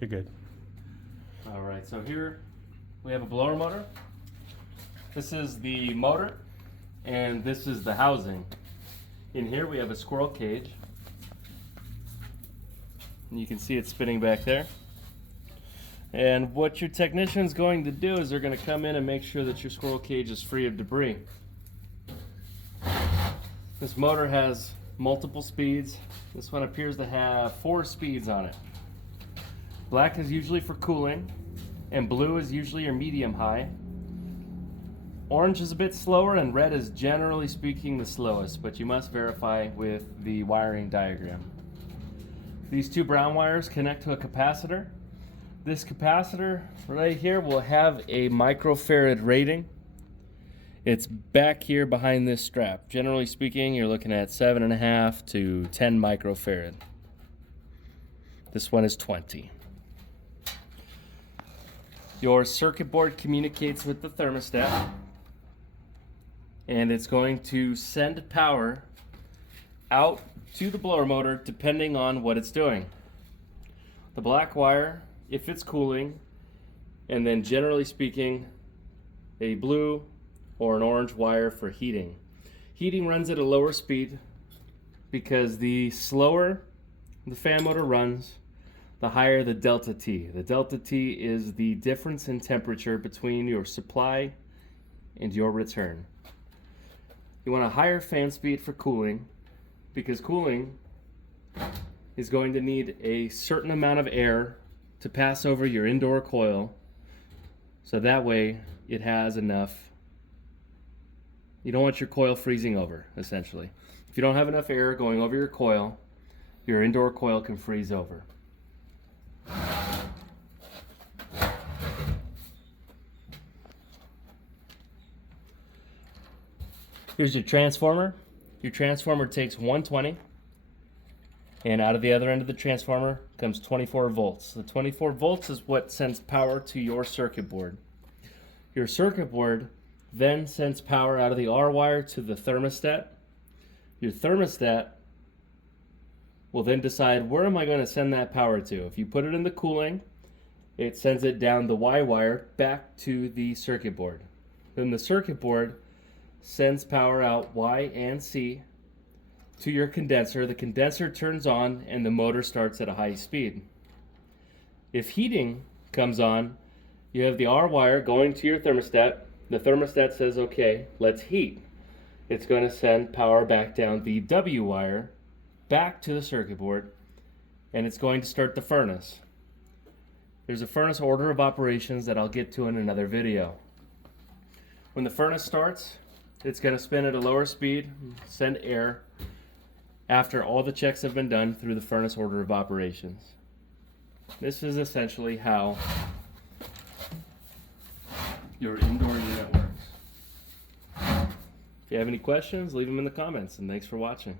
You're good. All right, so here we have a blower motor. This is the motor, and this is the housing. In here we have a squirrel cage, and you can see it spinning back there. And what your technician's going to do is they're going to come in and make sure that your squirrel cage is free of debris. This motor has multiple speeds. This one appears to have 4 speeds on it. Black is usually for cooling, and blue is usually your medium high. Orange is a bit slower, and red is generally speaking the slowest, but you must verify with the wiring diagram. These 2 brown wires connect to a capacitor. This capacitor right here will have a microfarad rating. It's back here behind this strap. Generally speaking, you're looking at 7.5 to 10 microfarad. This one is 20. Your circuit board communicates with the thermostat, and it's going to send power out to the blower motor depending on what it's doing. The black wire, if it's cooling, and then generally speaking, a blue or an orange wire for heating. Heating runs at a lower speed because the slower the fan motor runs, the higher the delta T. The delta T is the difference in temperature between your supply and your return. You want a higher fan speed for cooling because cooling is going to need a certain amount of air to pass over your indoor coil, so that way it has enough. You don't want your coil freezing over, essentially. If you don't have enough air going over your coil, your indoor coil can freeze over. Here's your transformer. Your transformer takes 120, and out of the other end of the transformer comes 24 volts. The 24 volts is what sends power to your circuit board. Your circuit board then sends power out of the R wire to the thermostat. Your thermostat will then decide, where am I going to send that power to? If you put it in the cooling, it sends it down the Y wire back to the circuit board. Then the circuit board sends power out Y and C to your condenser. The condenser turns on and the motor starts at a high speed. If heating comes on, you have the R wire going to your thermostat. The thermostat says, okay, let's heat. It's going to send power back down the W wire back to the circuit board, and it's going to start the furnace. There's a furnace order of operations that I'll get to in another video. When the furnace starts, it's going to spin at a lower speed, send air, after all the checks have been done through the furnace order of operations. This is essentially how your indoor unit works. If you have any questions, leave them in the comments, and thanks for watching.